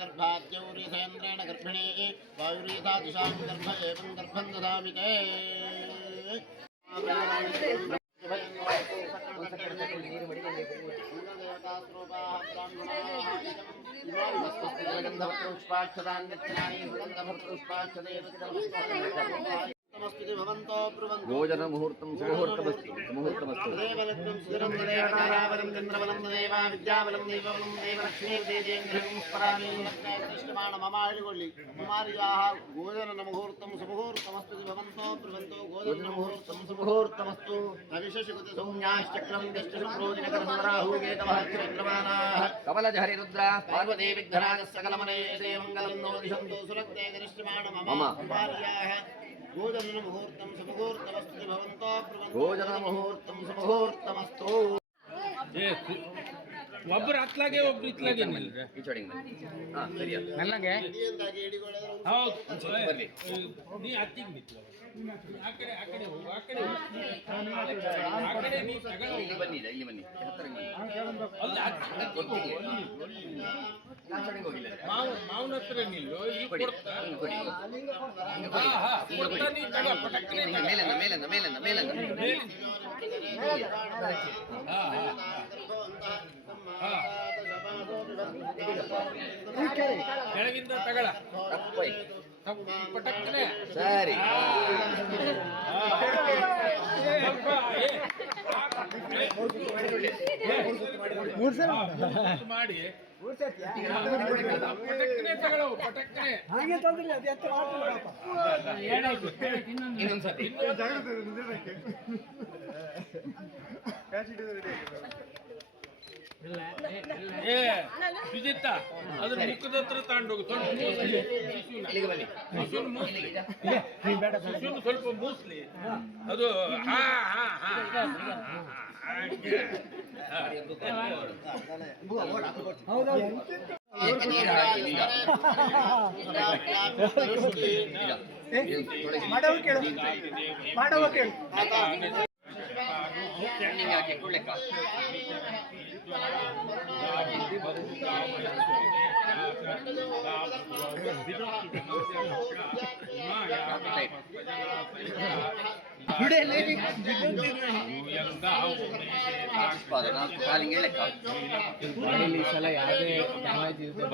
गर्भाद्यौरीसेन्द्रेण गर्भिणी वायुरीथा दिशां गर्भ एवं गर्भं ददामि ते भोजन मुहूर्तं सुमुहूर्तमस्तु सुमुहूर्तमस्तु देवलक्ष्मं सुरंदेवतारावरं चन्द्रवलं देव विद्यावलं देववलं देवलक्ष्मीर्देजेन्द्रं स्मरामि लक्ष्मीकृष्णमाण ममारिगोळ्ळि कुमार्याः भोजन मुहूर्तं सुमुहूर्तमस्तु भवन्तो ब्रुवन्तो भोजन मुहूर्तं सुमुहूर्तमस्तु अविशेषकृते सौम्याश्चक्रं दष्टशुक्रोदिनकरसुन्दराहुगेतवः चन्द्रमानाः कमलजहरि रुद्रा पार्वती विघ्नराजः सकलमनये मङ्गलं नो दिशन्तु सुरक्ते गरिष्ठमाण मम कुमार्याः भोजन मुहूर्तं सुमुहूर्तमस्तु भवन्तो ब्रुवन्तो भोजन मुहूर्तं सुमुहूर्तमस्तु ಒಬ್ಬರು ಹತ್ಲಾಗೆ ಒಬ್ರು ಇತ್ಲಾಗೆ ಈ ಚೋಡಿಂಗ್ ಹಾ ಸರಿಯಾ ನಲ್ಲಂಗೆ ಇಂಡಿಯನ್ದಾಗಿ ಹಿಡಿಕೊಳ್ಳೋದು ಹೌದು ನೀ ಹತ್ತಿಗೆ ನಿಂತು ಆ ಕಡೆ ಹೋಗು ಆ ಕಡೆ ನೀ ತಗೊಂಡು ಇಲ್ಲಿ ಬನ್ನಿ ಹತ್ತಿರ ಬನ್ನಿ ಅಲ್ಲ ಮಾವನ ಹತ್ರ ನಿಲ್ಲು ಇಲ್ಲಿ ಕೊಡ್ತಾ ಕೊಡ್ತಾ ನೀ ತಗೋ ಪಟಕ್ಕನೆ ಮೇಲನ್ನ ಕೆಳಗಿಂದ ತಗಳ ಪಟಕ್ಕನೆ ಸರಿ ಮಾಡಿ ಪಟಕ್ಕನೆ ತಗೊಳ್ಳವು ಪಟಕ್ಕನೆ ಹಾಗೆ ತಂದ್ರಿ ಅದು ಎತ್ತ ಇನ್ನೊಂದ್ಸತಿ ಏ ವಿಜಿತ ಅದ್ರ ಮುಖದ ಹತ್ರ ತಗೊಂಡೋಗು ಶಿಶುನ ಸ್ವಲ್ಪ ಮೂಸ್ಲಿ ಅದು ಹಾ ಹಾ ಹಾ ಮಾಡವ ಕೇಳು ಯಾಕೆ ಕೊಡ್ಲಿಕ್ಕ ಈ ಸಲ ಯಾವುದೇ ಡ್ಯಾಮೇಜ್ ಇದೆ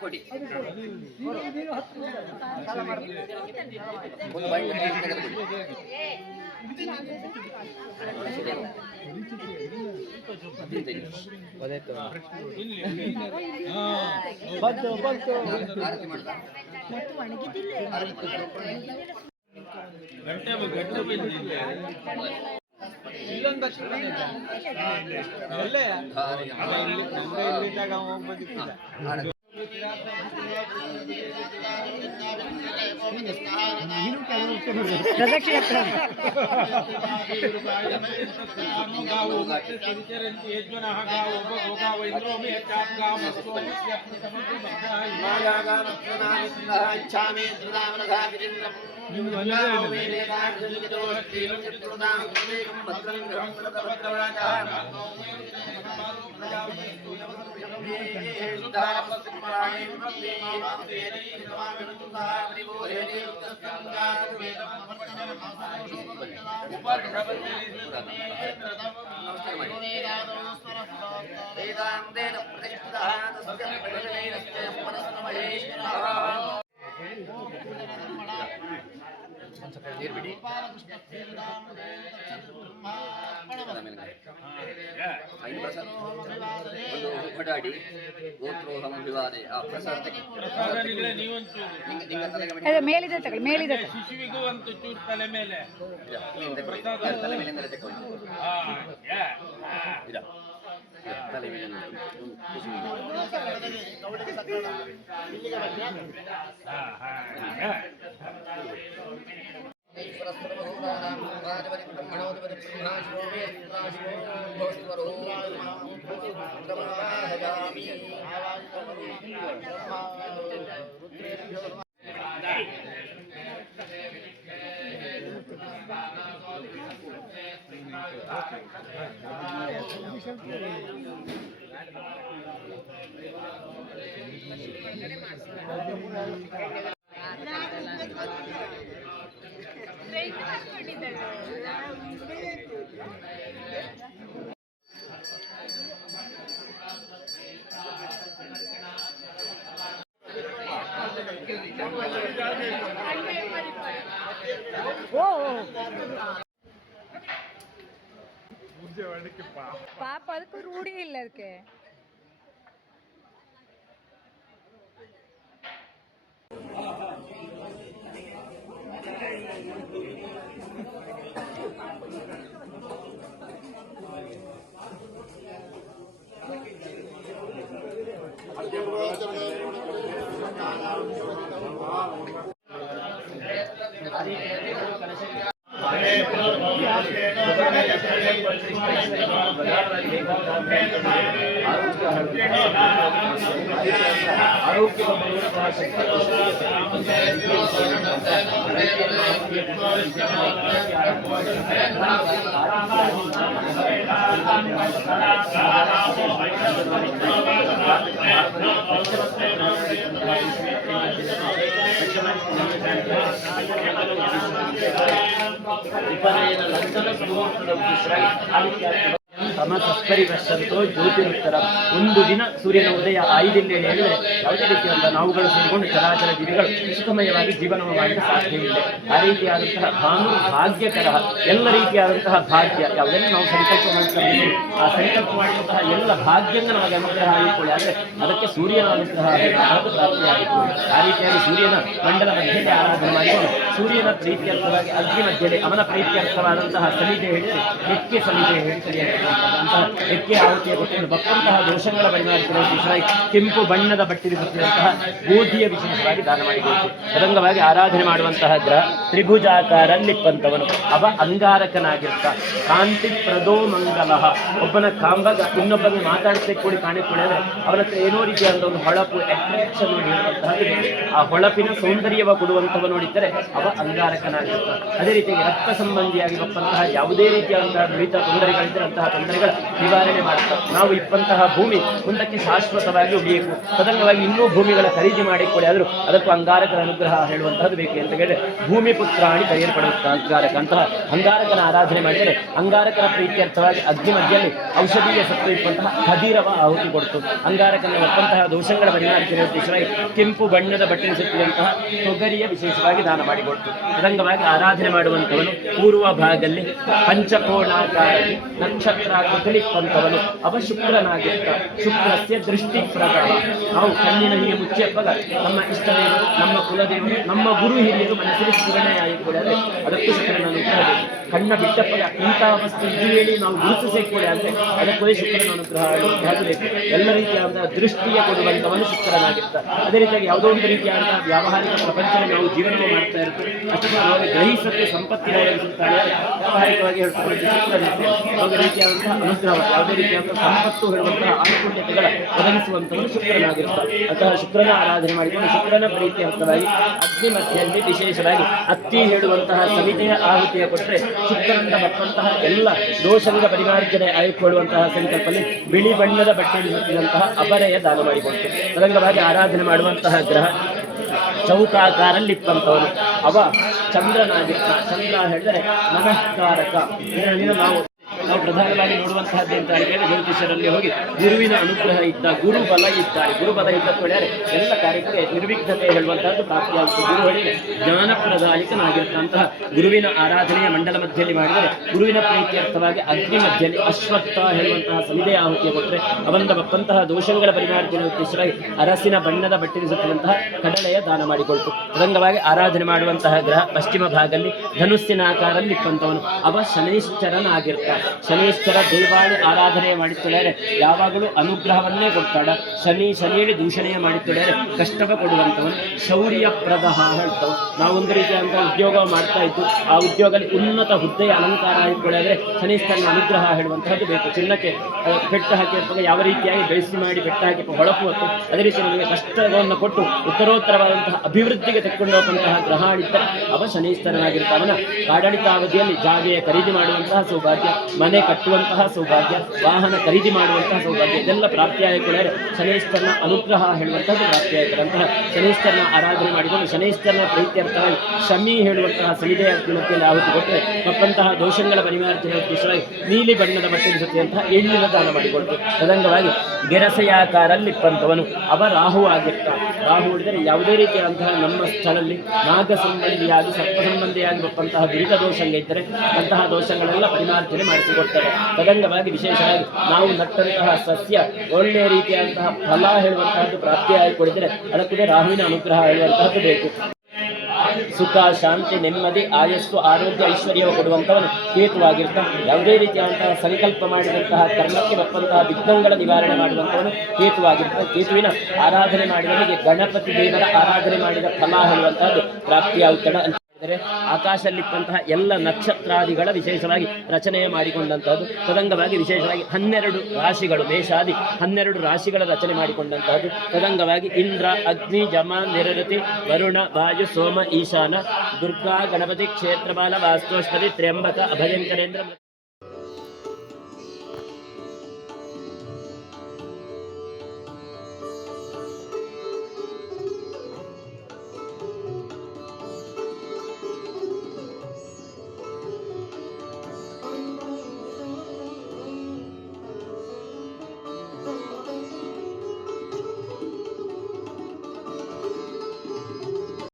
ಕೊಡಿ ಇಲ್ಲೊಂದು ದಕ್ಷಿಣ ಎಲ್ಲೇ ಇಲ್ಲಿದ್ದಾಗ ಹೋಗ್ಬೋದಿಲ್ಲ वेदान्तेन प्रतिष्ठितः तस्य प्रयोजनैरस्य परस्महेश्वर ನೀರು ಬಿಡಿ. ಐದು ಪ್ರಸಾದ ಒಂದು ಹೊಡಾಡಿ ಗೋತ್ರೋಹಂ ವಿವಾದೆ ಆ ಪ್ರಸಾದ ತೆಗಿ. ಪ್ರಸಾದನಿಗಳೇ ನೀವೊಂಚೂರು ನಿಂಗ ತಲೆಗೆ ಮಾಡಿ. ಅದೇ ಮೇಲಿದೆ ತಗೊಳ್ಳಿ, ಮೇಲಿದೆ ತಗೊಳ್ಳಿ. ಶಿಶುವಿಗೂ ಒಂದು ಚೂರು ತಲೆ ಮೇಲೆ ನೀನು ತಗೊಳ್ಳಿ. ತಲೆ ಮೇಲಿಂದ ತಗೊಳ್ಳಿ. ಇದ ತಲೆ ಮೇಲೆ ಓ ಪಾಪ ಅದಕ್ಕೂ ರೂಢಿ ಇಲ್ಲ ಅದಕ್ಕೆ. ತಮಸಸ್ಪರಿವಶಂತೋ ಜ್ಯೋತಿರುತ್ತರ. ಒಂದು ದಿನ ಸೂರ್ಯನ ಉದಯ ಆಯ್ದಿಲ್ಲ ಹೇಳಿದರೆ ಯಾವುದೇ ರೀತಿಯಾದ ನಾವುಗಳು ಸೇರಿಕೊಂಡು ಚರಾಚರ ಜೀವಿಗಳು ಸುಖಮಯವಾಗಿ ಜೀವನವನ್ನು ಮಾಡಲು ಸಾಧ್ಯವಿಲ್ಲ. ಆ ರೀತಿಯಾದಂತಹ ಭಾನು ಭಾಗ್ಯಕರ ಎಲ್ಲ ರೀತಿಯಾದಂತಹ ಭಾಗ್ಯ ಯಾವುದನ್ನು ನಾವು ಸಂಕಲ್ಪ ಮಾಡ್ತೀವಿ, ಆ ಸಂಕಲ್ಪ ಮಾಡುವಂತಹ ಎಲ್ಲ ಭಾಗ್ಯಂಗ ನಮಗೆ ಅನುಗ್ರಹ ಆಗಿಕೊಳ್ಳಿ. ಆದರೆ ಅದಕ್ಕೆ ಸೂರ್ಯನ ಅನುಗ್ರಹ ಪ್ರಾಪ್ತಿಯಾಗಿತ್ತು. ಆ ರೀತಿಯಾಗಿ ಸೂರ್ಯನ ಮಂಡಲ ಮಧ್ಯೆ ಆರಾಧನೆ ಮಾಡಿಕೊಂಡು ಸೂರ್ಯನ ಪ್ರೀತ್ಯರ್ಥವಾಗಿ ಅಗ್ನಿ ಮಧ್ಯೆ ಅವನ ಪ್ರೀತ್ಯರ್ಥವಾದಂತಹ ಸಮಿತಿ ಹೇಳಿದರೆ ಎಕ್ಕೆ ಸಮಿತಿ ಹೇಳಿ ಸರಿಯಾಗಿರುವಂತಹ ಎಕ್ಕೆ ಆಹುತಿಯ ಕೊಟ್ಟಿದ್ದು ಬಪ್ಪಂತಹ ದೋಷಗಳ ಪರಿಮಾಣಿಸಿರುವ ವಿಷಯವಾಗಿ ಕೆಂಪು ಬಣ್ಣದ ಬಟ್ಟೆ ಬತ್ತಿರುವಂತಹ ಗೋಧಿಯ ವಿಶೇಷವಾಗಿ ದಾನ ಮಾಡಿಕೊಟ್ಟು ತದಂಗವಾಗಿ ಆರಾಧನೆ ಮಾಡುವಂತಹ ಗ್ರಹ ತ್ರಿಭುಜಾಕಾರ ಲಿಪ್ಪಂತವನು ಅವ ಅಂಗಾರಕನಾಗಿರ್ತ ಕಾಂತಿ ಪ್ರದೋ ಮಂಗಲ. ಒಬ್ಬನ ಕಾಂಬಗ ಇನ್ನೊಬ್ಬನ ಮಾತಾಡಿಸಿ ಕೂಡಿ ಕಾಣಿಕೊಳ್ಳಿದ್ರೆ ಅವನ ಹತ್ರ ಏನೋ ರೀತಿಯಾದ ಒಂದು ಹೊಳಪು ಅಟ್ರಾಕ್ಷನ್ ನೀಡುವಂತಹ ಆ ಹೊಳಪಿನ ಸೌಂದರ್ಯವ ಕೊಡುವಂಥವ ನೋಡಿದ್ದರೆ ಅವ ಅಂಗಾರಕನಾಗಿರ್ತ. ಅದೇ ರೀತಿಯಾಗಿ ರಕ್ತ ಸಂಬಂಧಿಯಾಗಿ ಬಪ್ಪಂತಹ ಯಾವುದೇ ರೀತಿಯಾದಂತಹ ನುರಿತ ತೊಂದರೆಗಳಿದ್ದರೆ ಅಂತಹ ತೊಂದರೆಗಳ ನಿವಾರಣೆ ಮಾಡುತ್ತಾರೆ. ನಾವು ಇಪ್ಪಂತಹ ಭೂಮಿ ಮುಂದಕ್ಕೆ ಶಾಶ್ವತವಾಗಿ ಉಳಿಯಬೇಕು. ತದಂಗವಾಗಿ ಇನ್ನೂ ಭೂಮಿಗಳ ಖರೀದಿ ಮಾಡಿಕೊಡಿ ಆದರೂ ಅದಕ್ಕೂ ಅಂಗಾರಕನ ಅನುಗ್ರಹ ಹೇಳುವಂತಹದ್ದು ಬೇಕು ಅಂತ ಹೇಳಿದ್ರೆ ಭೂಮಿ ಪುತ್ರಾಣಿ ಕರೆಯಲ್ಪಡುವಂಥ ಅಂಗಾರಕ ಅಂತಹ ಅಂಗಾರಕನ ಆರಾಧನೆ ಮಾಡಿದರೆ ಅಂಗಾರಕನ ಪ್ರೀತ್ಯರ್ಥವಾಗಿ ಅಗ್ನಿ ಮಧ್ಯದಲ್ಲಿ ಔಷಧೀಯ ಸತ್ವ ಇಪ್ಪಂತಹ ಖದೀರವ ಆಹುತಿ ಕೊಡ್ತು. ಅಂಗಾರಕನ ಒಪ್ಪಂತಹ ದೋಷಗಳ ಪರಿಣಾಮ ವಿಶೇಷವಾಗಿ ಕೆಂಪು ಬಣ್ಣದ ಬಟ್ಟೆ ಸುತ್ತಿದಂತಹ ತೊಗರಿಯ ವಿಶೇಷವಾಗಿ ದಾನ ಮಾಡಿಕೊಡ್ತು. ತದಂಗವಾಗಿ ಆರಾಧನೆ ಮಾಡುವಂಥವನು ಪೂರ್ವ ಭಾಗದಲ್ಲಿ ಪಂಚಕೋಣಾಕಾರದಲ್ಲಿ ನಕ್ಷತ್ರ ಕುತಲಿಪ್ಪಂಥವನು ಅವ ಶುಕ್ರನಾಗಿರ್ತ. ಶುಕ್ರಸ್ಯ ದೃಷ್ಟಿ ಪ್ರಭಾವ. ನಾವು ಕಣ್ಣಿನ ಹೀಗೆ ಮುಚ್ಚೆಪ್ಪಗ ನಮ್ಮ ಇಷ್ಟದೇವರು, ನಮ್ಮ ಕುಲದೇವರು, ನಮ್ಮ ಗುರು ಹಿರಿಯರು ಮನಸ್ಸಿಗೆ ಸ್ಮರಣೆ ಆಗಿಕೊಳ್ಳದೆ ಅದಕ್ಕೂ ಶುಕ್ರನ ಅನುಗ್ರಹ ಬೇಕು. ಕಣ್ಣ ಬಿಟ್ಟಪ್ಪಗ ಇಂತಹ ವಸ್ತು ಇದು ಹೇಳಿ ನಾವು ಗುರುತಿಸಿಕೊಳ್ಳಿ ಅಂದರೆ ಅದಕ್ಕೂ ಶುಕ್ರನ ಅನುಗ್ರಹ ಆಗಬೇಕು. ಎಲ್ಲ ರೀತಿಯಾದ ದೃಷ್ಟಿಯ ಕೊಡುವಂಥವನು ಶುಕ್ರನಾಗಿರ್ತಾರೆ. ಅದೇ ರೀತಿಯಾಗಿ ಯಾವುದೋ ಒಂದು ರೀತಿಯಾದಂತಹ ವ್ಯಾವಹಾರಿಕ ಪ್ರಪಂಚದಲ್ಲಿ ನಾವು ಜೀವನವನ್ನು ಮಾಡ್ತಾ ಇರ್ತೀವಿ. ಅಷ್ಟೇ ನಾವು ಗ್ರಹಿಸಕ್ಕೆ ಸಂಪತ್ತಿನಾಗಿರುತ್ತಾರೆ ವ್ಯಾವಹಾರಿಕವಾಗಿ ಹೇಳ್ತಾರೆ ಯಾವುದೇ ರೀತಿಯಾದಂತಹ ಅನುಗ್ರಹ ಯಾವುದೇ ರೀತಿಯಾದಂತಹ ಸಂಪತ್ತು ಹೇಳುವಂತಹ ಅನುಕೂಲತೆಗಳ ಒದಗಿಸುವಂಥವನು ಶುಕ್ರನಾಗಿರ್ತಾರೆ. ಅಂತಹ ಶುಕ್ರನ ಆರಾಧನೆ ಮಾಡಿಕೊಂಡು ಶುಕ್ರನ ಪ್ರೀತ್ಯರ್ಥವಾಗಿ ಅಗ್ನಿ ಮಧ್ಯದಲ್ಲಿ ವಿಶೇಷವಾಗಿ ಅತ್ತಿ ಹೇಳುವಂತಹ ಸಮಿತಿಯ ಆಹುತಿಯ ಕೊಟ್ಟರೆ ಶುಕ್ರನಿಂದ ಬರ್ತಂತಹ ಎಲ್ಲ ದೋಷಗಳ ಪರಿಮಾರ್ಜನೆ ಆಯ್ಕೊಳ್ಳುವಂತಹ ಸಂಕಲ್ಪದಲ್ಲಿ ಬಿಳಿ ಬಣ್ಣದ ಬಟ್ಟೆಯಲ್ಲಿ ಹುಟ್ಟಿದಂತಹ ಅಪರೆಯ ದಾನ ಮಾಡಿಕೊಡ್ತು. ತದಂಗವಾಗಿ ಆರಾಧನೆ ಮಾಡುವಂತಹ ಗ್ರಹ ಚೌಕಾಕಾರಲ್ಲಿಪ್ಪಂಥವನು ಅವ ಚಂದ್ರನಾಗಿರ್ತ. ಚಂದ್ರ ಹೇಳಿದರೆ ನಮಸ್ಕಾರಕ. ಇದರಲ್ಲಿ ನಾವು ನಾವು ಪ್ರಧಾನವಾಗಿ ನೋಡುವಂತಹದ್ದು ಅಂತ ಹೇಳಿದ್ರೆ ಜ್ಯೋತಿಷ್ಯರಲ್ಲಿ ಹೋಗಿ ಗುರುವಿನ ಅನುಗ್ರಹ ಇದ್ದ ಗುರುಬಲ ಇದ್ದಾರೆ. ಗುರುಬಲ ಇದ್ದ ತೊಳೆದರೆ ಎಲ್ಲ ಕಾರ್ಯಕ್ಕೆ ನಿರ್ವಿಘ್ನತೆ ಹೇಳುವಂತಹದ್ದು ಪ್ರಾಪ್ತಿಯಾಗುತ್ತೆ. ಗುರು ಹೇಳಿದ್ರೆ ಜ್ಞಾನಪ್ರದಾಯಕನಾಗಿರ್ತಂತಹ ಗುರುವಿನ ಆರಾಧನೆಯ ಮಂಡಲ ಮಧ್ಯದಲ್ಲಿ ಮಾಡಿದರೆ ಗುರುವಿನ ಪ್ರೀತಿಯರ್ಥವಾಗಿ ಅಗ್ನಿ ಮಧ್ಯದಲ್ಲಿ ಅಶ್ವತ್ಥ ಹೇಳುವಂತಹ ಸಮಿದೆ ಆಹುತಿಯ ಕೊಟ್ಟರೆ ಅವಂದ ಬಪ್ಪಂತಹ ದೋಷಗಳ ಪರಿಮಾರ್ಜನೆ ಉದ್ದೇಶವಾಗಿ ಅರಸಿನ ಬಣ್ಣದ ಬಟ್ಟಿರಿಸುತ್ತಿರುವಂತಹ ಕಡಲೆಯ ದಾನ ಮಾಡಿಕೊಳ್ತು. ತದಂಗವಾಗಿ ಆರಾಧನೆ ಮಾಡುವಂತಹ ಗ್ರಹ ಪಶ್ಚಿಮ ಭಾಗದಲ್ಲಿ ಧನುಸ್ಸಿನ ಆಕಾರದಲ್ಲಿ ಇಪ್ಪಂತವನು ಅವ ಶನೈಶ್ಚರನಾಗಿರ್ತಾನೆ. ಶನೈಶ್ಚರ ದೇವಾಳಿ ಆರಾಧನೆ ಮಾಡಿತ್ತೊಳೆದರೆ ಯಾವಾಗಲೂ ಅನುಗ್ರಹವನ್ನೇ ಕೊಡ್ತಾಡ. ಶನಿಯಲ್ಲಿ ದೂಷಣೆಯ ಮಾಡಿತ್ತೊಳೆದರೆ ಕಷ್ಟವ ಕೊಡುವಂಥವನು ಶೌರ್ಯಪ್ರದ ಹೇಳ್ತಾವ. ನಾವೊಂದು ರೀತಿಯಾದಂಥ ಉದ್ಯೋಗ ಮಾಡ್ತಾ ಇದ್ದು ಆ ಉದ್ಯೋಗದಲ್ಲಿ ಉನ್ನತ ಹುದ್ದೆಯ ಅಲಂಕಾರ ಆಗಿಕೊಳ್ಳಿದ್ರೆ ಶನೈಶ್ಚರನ ಅನುಗ್ರಹ ಹೇಳುವಂತಹದ್ದು ಬೇಕು. ಚಿನ್ನಕ್ಕೆ ಬೆಟ್ಟ ಹಾಕಿರ್ತಾಗ ಯಾವ ರೀತಿಯಾಗಿ ಬೆಳೆಸಿ ಮಾಡಿ ಬೆಟ್ಟ ಹಾಕಿ ಹೊಳಪು ಹೊತ್ತು ಅದೇ ರೀತಿ ನಮಗೆ ಕಷ್ಟವನ್ನು ಕೊಟ್ಟು ಉತ್ತರೋತ್ತರವಾದಂತಹ ಅಭಿವೃದ್ಧಿಗೆ ತೆಕ್ಕೊಂಡಂತಹ ಗ್ರಹ ಇದ್ದರೆ ಅವ ಶನೈಶ್ಚರನಾಗಿರ್ತಾವನ ಆಡಳಿತಾವಧಿಯಲ್ಲಿ ಜಾಗೆಯ ಖರೀದಿ ಮಾಡುವಂತಹ ಸೌಭಾಗ್ಯ, ಮನೆ ಕಟ್ಟುವಂತಹ ಸೌಭಾಗ್ಯ, ವಾಹನ ಖರೀದಿ ಮಾಡುವಂತಹ ಸೌಭಾಗ್ಯ ಇದೆಲ್ಲ ಪ್ರಾಪ್ತಿಯಾಗಿಕೊಳ್ಳರೆ ಶನೈಶ್ಚರನ ಅನುಗ್ರಹ ಹೇಳುವಂತಹದ್ದು ಪ್ರಾಪ್ತಿಯಾಗಿರುವಂತಹ ಶನೈಶ್ಚರನ ಆರಾಧನೆ ಮಾಡಿಕೊಂಡು ಶನೈಶ್ಚರನ ಪ್ರೀತ್ಯರ್ಥವಾಗಿ ಶಮಿ ಹೇಳುವಂತಹ ಸಮಿದೆಯ ಮಧ್ಯದಲ್ಲಿ ಆಹುತಿ ಕೊಟ್ಟರೆ ತಪ್ಪಂತಹ ದೋಷಗಳ ಪರಿಮಾರ್ಜನೆ ಉದ್ದೇಶವಾಗಿ ನೀಲಿ ಬಣ್ಣದ ಬಟ್ಟೆ ಧರಿಸುವಂತಹ ಎಳ್ಳಿನ ದಾನ ಮಾಡಿಕೊಳ್ತು. ತದಂಗವಾಗಿ ಗೆರಸೆಯಾಕಾರಲ್ಲಿ ಇಪ್ಪಂತವನು ಅವ ರಾಹು ಆಗಿರ್ತಾನೆ. ರಾಹು ಹಿಡಿದರೆ ಯಾವುದೇ ರೀತಿಯಾದಂತಹ ನಮ್ಮ ಸ್ಥಳದಲ್ಲಿ ನಾಗ ಸಂಬಂಧಿಯಾಗಿ ಸರ್ಪ ಸಂಬಂಧಿಯಾಗಿ ಬಪ್ಪಂತಹ ದುರಿತ ದೋಷಂಗ ಇದ್ದರೆ ಅಂತಹ ದೋಷಗಳೆಲ್ಲ ಪರಿಮಾರ್ಜನೆ ಮಾಡಿಸಿಕೊಡ್ತಾರೆ. ತದಂಗವಾಗಿ ವಿಶೇಷವಾಗಿ ನಾವು ನಟ್ಟಂತಹ ಸಸ್ಯ ಒಳ್ಳೆಯ ರೀತಿಯಾದಂತಹ ಫಲ ಹೇಳುವಂತಹದ್ದು ಪ್ರಾಪ್ತಿಯಾಗಿಕೊಡಿದರೆ ಅದಕ್ಕೆ ರಾಹುವಿನ ಅನುಗ್ರಹ ಹೇಳುವಂತಹದ್ದು ಬೇಕು. ಸುಖ, ಶಾಂತಿ, ನೆಮ್ಮದಿ, ಆಯಸ್ಸು, ಆರೋಗ್ಯ, ಐಶ್ವರ್ಯವು ಕೊಡುವಂಥವನು ಕೇತುವಾಗಿರ್ತಾನೆ. ಯಾವುದೇ ರೀತಿಯಾದಂತಹ ಸಂಕಲ್ಪ ಮಾಡಿದಂತಹ ಕರ್ಮಕ್ಕೆ ಬಪ್ಪಂತಹ ವಿಘ್ನಗಳ ನಿವಾರಣೆ ಮಾಡುವಂಥವನು ಕೇತುವಾಗಿರ್ತಾನೆ. ಕೇತುವಿನ ಆರಾಧನೆ ಮಾಡಿದವನಿಗೆ ಗಣಪತಿ ದೇವರ ಆರಾಧನೆ ಮಾಡಿದ ಫಲ ಹೇಳುವಂತಹದ್ದು ಪ್ರಾಪ್ತಿಯಾಗುತ್ತದೆ ಅಂತ ಹೇಳಿದರೆ ಆಕಾಶದಲ್ಲಿಪ್ಪಂತಹ ಎಲ್ಲ ನಕ್ಷತ್ರಾದಿಗಳ ವಿಶೇಷವಾಗಿ ರಚನೆಯ ಮಾಡಿಕೊಂಡಂತಹದ್ದು. ತದಂಗವಾಗಿ ವಿಶೇಷವಾಗಿ 12 ರಾಶಿಗಳು ಮೇಷಾದಿ 12 ರಾಶಿಗಳ ರಚನೆ ಮಾಡಿಕೊಂಡಂತಹದ್ದು. ತದಂಗವಾಗಿ ಇಂದ್ರ, ಅಗ್ನಿ, ಜಮ, ನಿರರತಿ, ವರುಣ, ವಾಯು, ಸೋಮ, ಈಶಾನ, ದುರ್ಗಾ, ಗಣಪತಿ, ಕ್ಷೇತ್ರಪಾಲ, ವಾಸ್ತುಸ್ಪತಿ, ತ್ರ್ಯಂಬಕ, ಅಭಯಂಕರೇಂದ್ರ